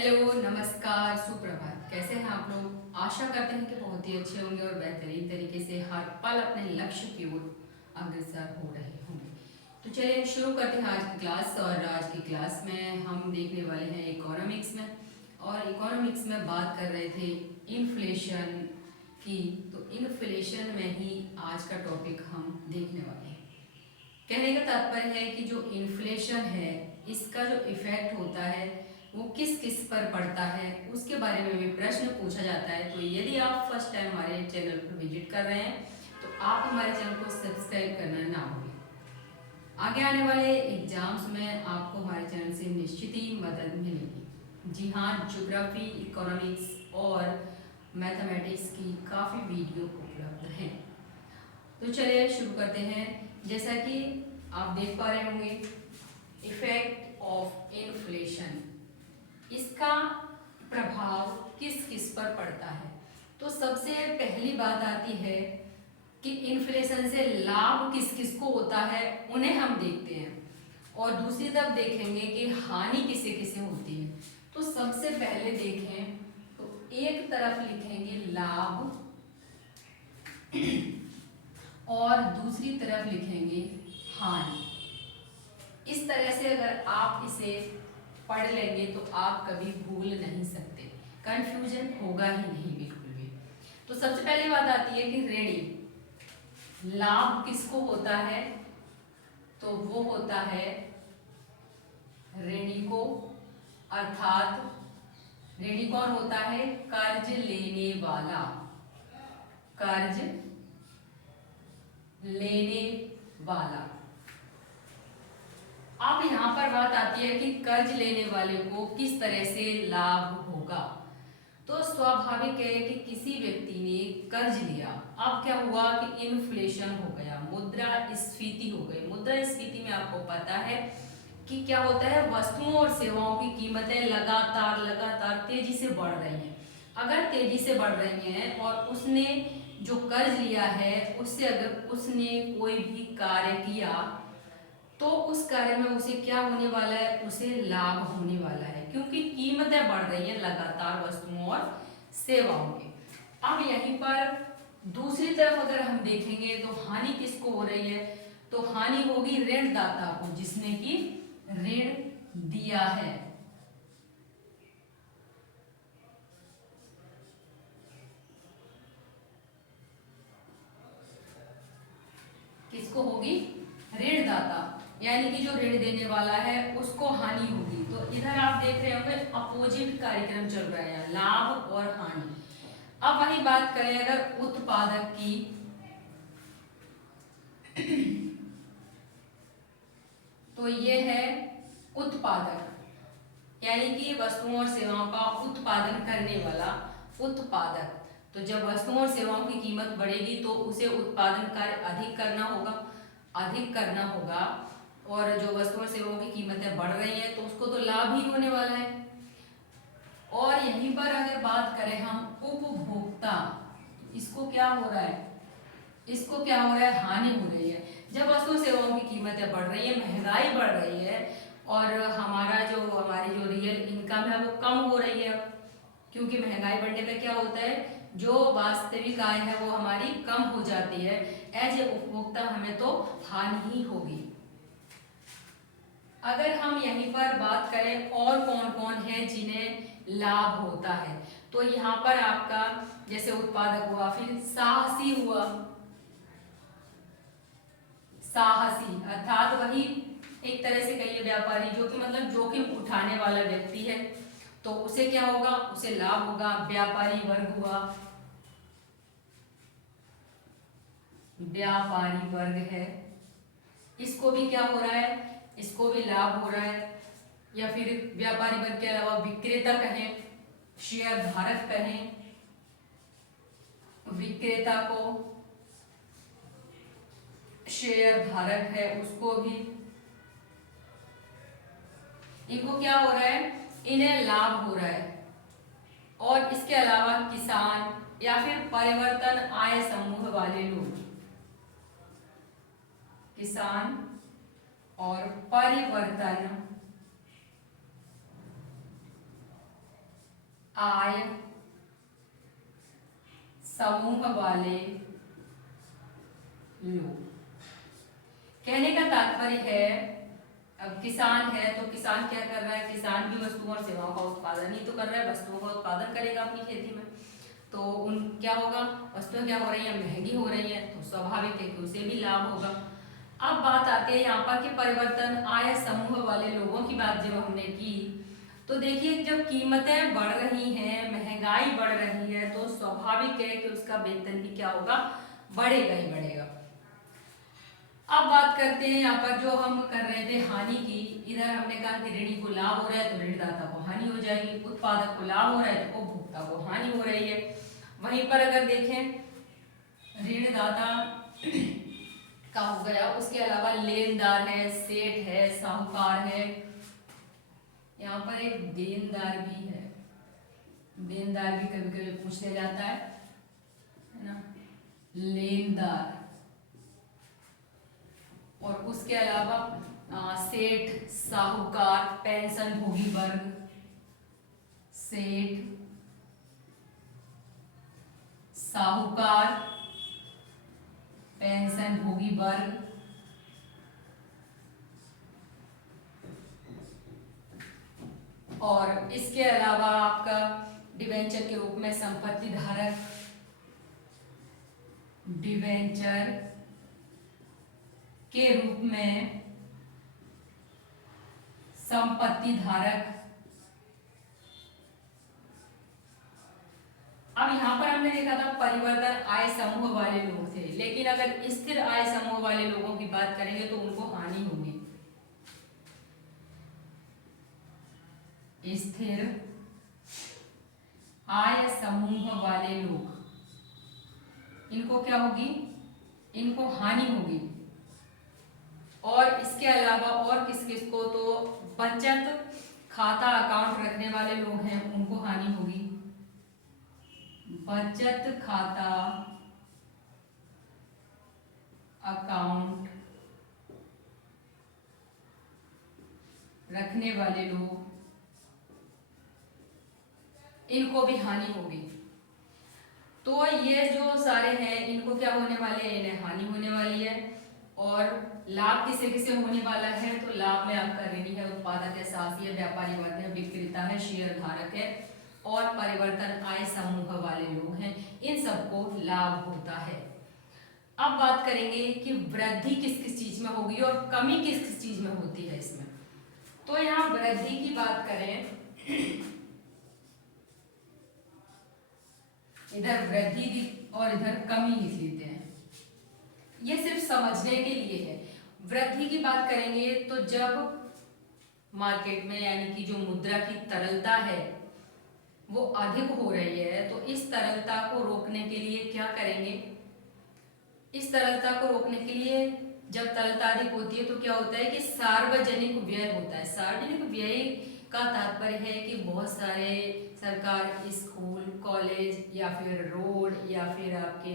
Hello, नमस्कार, सुप्रभात। कैसे हैं आप लोग? आशा करते हैं कि बहुत ही अच्छे होंगे और बेहतरीन तरीके से हर पल अपने लक्ष्य की ओर अग्रसर हो रहे होंगे। तो चलिए शुरू करते हैं आज की क्लास। और आज की क्लास में हम देखने वाले हैं इकोनॉमिक्स में। और इकोनॉमिक्स में बात कर रहे थे इन्फ्लेशन की। तो इन्फ्लेशन में ही आज का टॉपिक हम देखने वाले हैं। कहने का तात्पर्य है कि जो इन्फ्लेशन है, इसका जो इफेक्ट होता है वो किस किस पर पड़ता है, उसके बारे में भी प्रश्न पूछा जाता है। तो यदि आप फर्स्ट टाइम हमारे चैनल पर विजिट कर रहे हैं तो आप हमारे चैनल को सब्सक्राइब करना ना भूलें। आगे आने वाले एग्जाम्स में आपको हमारे चैनल से निश्चित ही मदद मिलेगी। जी हाँ, ज्योग्राफी, इकोनॉमिक्स और मैथमेटिक्स की काफ़ी वीडियो उपलब्ध हैं। तो चलिए शुरू करते हैं। जैसा कि आप देख पा रहे होंगे, इफेक्ट ऑफ इन्फ्लेशन, इसका प्रभाव किस किस पर पड़ता है। तो सबसे पहली बात आती है कि इन्फ्लेशन से लाभ किस किस को होता है, उन्हें हम देखते हैं। और दूसरी तरफ देखेंगे कि हानि किसे किसे होती है। तो सबसे पहले देखें तो एक तरफ लिखेंगे लाभ और दूसरी तरफ लिखेंगे हानि। इस तरह से अगर आप इसे पढ़ लेंगे तो आप कभी भूल नहीं सकते, कंफ्यूजन होगा ही नहीं बिल्कुल भी। तो सबसे पहली बात आती है कि ऋणी लाभ किसको होता है, तो वो होता है ऋणी को। अर्थात ऋणी कौन होता है? कर्ज लेने वाला। कर्ज लेने वाला। अब यहाँ पर बात आती है कि कर्ज लेने वाले को किस तरह से लाभ होगा। तो स्वाभाविक है कि किसी व्यक्ति ने कर्ज लिया, अब क्या हुआ कि इन्फ्लेशन हो गया, मुद्रास्फीति हो गई। मुद्रास्फीति में आपको पता है कि क्या होता है, वस्तुओं और सेवाओं की कीमतें लगातार लगातार तेजी से बढ़ रही हैं। अगर तेजी से बढ़ रही हैं और उसने जो कर्ज लिया है उससे अगर उसने कोई भी कार्य किया तो उस कार्य में उसे क्या होने वाला है? उसे लाभ होने वाला है, क्योंकि कीमतें बढ़ रही हैं लगातार वस्तुओं और सेवाओं की। अब यहीं पर दूसरी तरफ अगर हम देखेंगे तो हानि किसको हो रही है? तो हानि होगी ऋणदाता को, जिसने कि ऋण दिया है। किसको होगी? ऋणदाता, यानी कि जो ऋण देने वाला है उसको हानि होगी। तो इधर आप देख रहे होंगे अपोजिट कार्यक्रम चल रहा है, लाभ और हानि। अब वही बात करें अगर उत्पादक की, तो ये है उत्पादक, यानी कि वस्तुओं और सेवाओं का उत्पादन करने वाला उत्पादक। तो जब वस्तुओं और सेवाओं की कीमत बढ़ेगी तो उसे उत्पादन कार्य अधिक करना होगा, अधिक करना होगा। और जो वस्तुओं और सेवाओं की कीमतें बढ़ रही हैं तो उसको तो लाभ ही होने वाला है। और यहीं पर अगर बात करें हम उपभोक्ता, इसको क्या हो रहा है? इसको क्या हो रहा है? हानि हो रही है। जब वस्तु सेवाओं की कीमतें बढ़ रही है, महंगाई बढ़ रही है और हमारी जो रियल इनकम है वो कम हो रही है, क्योंकि महंगाई बढ़ने पे क्या होता है, जो वास्तविक आय है वो हमारी कम हो जाती है। एज ए उपभोक्ता हमें तो हानि ही होगी। अगर हम यहीं पर बात करें और कौन कौन है जिन्हें लाभ होता है, तो यहाँ पर आपका जैसे उत्पादक हुआ, फिर साहसी हुआ। साहसी अर्थात वही एक तरह से कहिए व्यापारी, जो कि मतलब जोखिम उठाने वाला व्यक्ति है, तो उसे क्या होगा? उसे लाभ होगा। व्यापारी वर्ग हुआ, व्यापारी वर्ग है, इसको भी क्या हो रहा है? इसको भी लाभ हो रहा है। या फिर व्यापारी वर्ग के अलावा विक्रेता कहें, शेयर धारक कहें, विक्रेता को शेयर धारक है उसको भी, इनको क्या हो रहा है? इन्हें लाभ हो रहा है। और इसके अलावा किसान या फिर परिवर्तन आय समूह वाले लोग, किसान और परिवर्तन आय समूह वाले लोग। कहने का तात्पर्य है, अब किसान है तो किसान क्या कर रहा है, किसान भी वस्तुओं और सेवाओं का उत्पादन ही तो कर रहा है, वस्तुओं का उत्पादन करेगा अपनी खेती में, तो उन क्या होगा, वस्तुएं क्या हो रही है, महंगी हो रही है, तो स्वाभाविक है कि उसे भी लाभ होगा। अब बात आती है यहाँ पर कि परिवर्तन आय समूह वाले लोगों की बात जब हमने की, तो देखिए जब कीमतें बढ़ रही हैं, महंगाई बढ़ रही है, तो स्वाभाविक है कि उसका वेतन भी क्या होगा, बढ़ेगा ही बढ़ेगा। अब बात करते हैं यहाँ पर जो हम कर रहे थे हानि की, इधर हमने कहा कि ऋणी को लाभ हो रहा है तो ऋणदाता को हानि हो जाएगी, उत्पादक को लाभ हो रहा है तो उपभोक्ता को हानि हो रही है। वहीं पर अगर देखें ऋणदाता का हो गया, उसके अलावा लेनदार है, सेठ है, साहूकार है, यहाँ पर एक देनदार भी है, देनदार भी कभी कभी पूछ लिया जाता है ना, लेनदार, और उसके अलावा सेठ, साहूकार, पेंशन भोगी वर्ग, सेठ, साहूकार, पेंशन भोगी वर्ग, और इसके अलावा आपका डिवेंचर के रूप में संपत्ति धारक, डिवेंचर के रूप में संपत्ति धारक। अब यहां पर हमने देखा था परिवर्तन आय समूह वाले लोग थे, लेकिन अगर स्थिर आय समूह वाले लोगों की बात करेंगे तो उनको हानि होगी। स्थिर आय समूह वाले लोग, इनको क्या होगी, इनको हानि होगी। और इसके अलावा और किस किस को, तो बचत खाता अकाउंट रखने वाले लोग हैं उनको हानि होगी, बचत खाता अकाउंट रखने वाले लोग, इनको भी हानि होगी। तो ये जो सारे हैं इनको क्या होने वाले हैं, इन्हें हानि होने वाली है। और लाभ किसे किसे होने वाला है, तो लाभ में आपका ऋणी है, उत्पादक है, साहसी है, व्यापारी वर्ग है, विक्रेता है, शेयर धारक है, और परिवर्तन आय समूह वाले लोग हैं, इन सबको लाभ होता है। अब बात करेंगे कि वृद्धि किस किस चीज में होगी और कमी किस किस चीज में होती है इसमें। तो यहाँ वृद्धि की बात करें, इधर वृद्धि और इधर कमी लिख लेते हैं, ये सिर्फ समझने के लिए है। वृद्धि की बात करेंगे तो जब मार्केट में यानी कि जो मुद्रा की तरलता है वो अधिक हो रही है, तो इस तरलता को रोकने के लिए क्या करेंगे, इस तरलता को रोकने के लिए जब तरलता अधिक होती है तो क्या होता है कि सार्वजनिक व्यय होता है। सार्वजनिक व्यय का तात्पर्य है कि बहुत सारे सरकार स्कूल, कॉलेज या फिर रोड या फिर आपके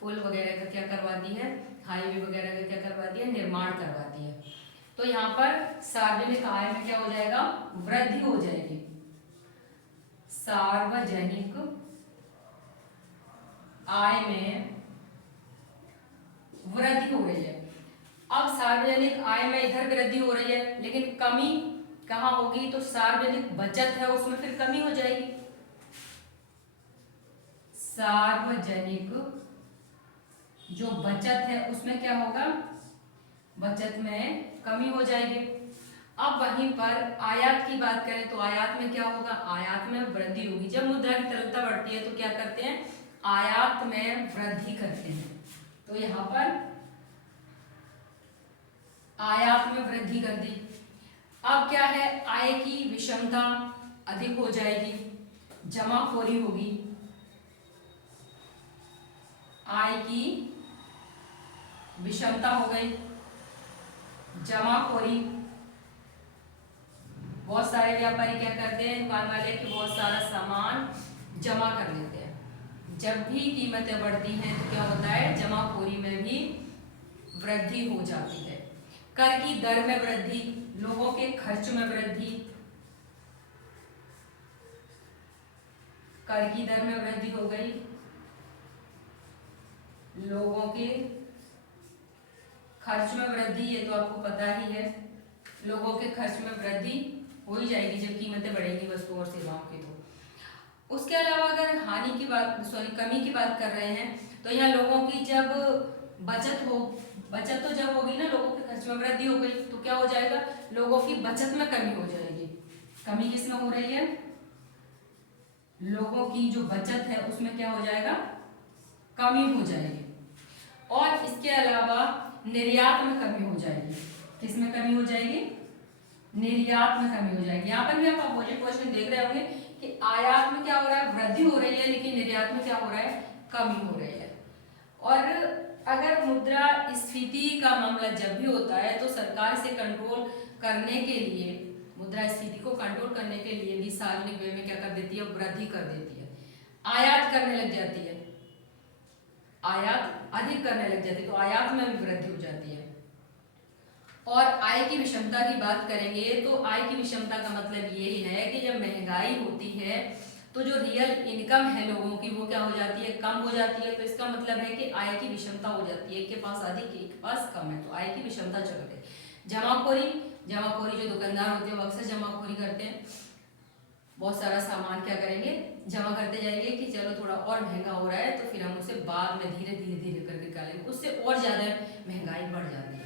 पुल वगैरह का क्या करवाती है, हाईवे वगैरह का क्या करवाती है, निर्माण करवाती है। तो यहाँ पर सार्वजनिक आय में क्या हो जाएगा, वृद्धि हो जाएगी, सार्वजनिक आय में वृद्धि हो रही है। अब सार्वजनिक आय में इधर वृद्धि हो रही है, लेकिन कमी कहाँ होगी, तो सार्वजनिक बचत है उसमें फिर कमी हो जाएगी, सार्वजनिक जो बचत है उसमें क्या होगा, बचत में कमी हो जाएगी। अब वहीं पर आयात की बात करें तो आयात में क्या होगा, आयात में वृद्धि होगी। जब मुद्रा की तरलता बढ़ती है तो क्या करते हैं, आयात में वृद्धि करते हैं। तो यहाँ पर आयात में वृद्धि कर दी। अब क्या है, आय की विषमता अधिक हो जाएगी, जमाखोरी होगी, आय की विषमता हो गई, जमाखोरी। बहुत सारे व्यापारी क्या करते हैं, दुकान वाले, कि बहुत सारा सामान जमा कर लेते हैं। जब भी कीमतें बढ़ती हैं तो क्या होता है, जमाखोरी में भी वृद्धि हो जाती है। कर की दर में वृद्धि, लोगों के खर्च में वृद्धि, कर की दर में वृद्धि हो गई, लोगों के खर्च में वृद्धि, ये तो आपको पता ही है, लोगों के खर्च में वृद्धि हो ही जाएगी जब कीमतें बढ़ेंगी वस्तुओं और सेवाओं की। तो उसके अलावा अगर हानि की बात कमी की बात कर रहे हैं तो यहाँ लोगों की जब बचत तो जब होगी ना, लोगों के खर्च में वृद्धि हो गई तो क्या हो जाएगा, लोगों की बचत में कमी हो जाएगी। कमी किसमें हो रही है, लोगों की जो बचत है उसमें क्या हो जाएगा, कमी हो जाएगी। और इसके अलावा निर्यात में कमी हो जाएगी। किसमें कमी हो जाएगी, निर्यात में कमी हो जाएगी। यहाँ पर भी आप अपोजिट क्वेश्चन देख रहे होंगे कि आयात में क्या हो रहा है, वृद्धि हो रही है, लेकिन निर्यात में क्या हो रहा है, कमी हो रही है। और अगर मुद्रास्फीति का मामला जब भी होता है तो सरकार से कंट्रोल करने के लिए, मुद्रास्फीति को कंट्रोल करने के लिए भी सार्वजनिक व्यय में क्या कर देती है, वृद्धि कर देती है, आयात करने लग जाती है, आयात अधिक करने लग जाती है, तो आयात में भी वृद्धि हो जाती है। और आय की विषमता की बात करेंगे तो आय की विषमता का मतलब ये है कि जब महंगाई होती है तो जो रियल इनकम है लोगों की वो क्या हो जाती है, कम हो जाती है। तो इसका मतलब है कि आय की विषमता हो जाती है, एक के पास अधिक एक के पास कम है, तो आय की विषमता चल रही है। जमाखोरी जो दुकानदार होते हैं वो अक्सर जमाखोरी करते हैं, बहुत सारा सामान क्या करेंगे, जमा करते जाएंगे कि चलो थोड़ा और महंगा हो रहा है तो फिर हम उसे बाद में धीरे धीरे करके निकालेंगे, उससे और ज्यादा महंगाई बढ़ जाती है।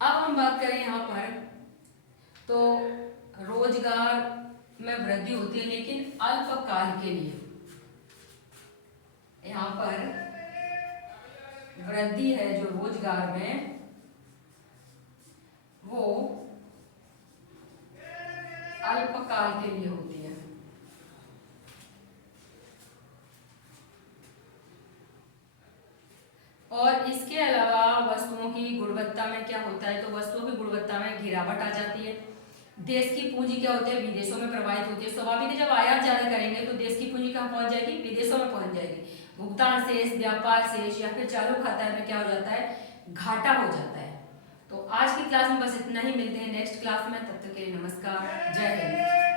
अब हम बात करें यहाँ पर तो रोजगार में वृद्धि होती है लेकिन अल्पकाल के लिए। यहाँ पर वृद्धि है जो रोजगार में वो अल्पकाल के लिए होती है। और इसके अलावा वस्तुओं की गुणवत्ता में क्या होता है, तो वस्तुओं की गुणवत्ता में गिरावट आ जाती है। देश की पूंजी क्या होती है, विदेशों में प्रवाहित होती है। स्वाभाविक है जब आयात ज्यादा करेंगे तो देश की पूंजी कहाँ पहुंच जाएगी, विदेशों में पहुंच जाएगी। भुगतान शेष, व्यापार शेष या फिर चालू खाता में क्या हो जाता है, घाटा हो जाता है। तो आज की क्लास में बस इतना ही, मिलते हैं नेक्स्ट क्लास में, तब तक के लिए नमस्कार, जय हिंद।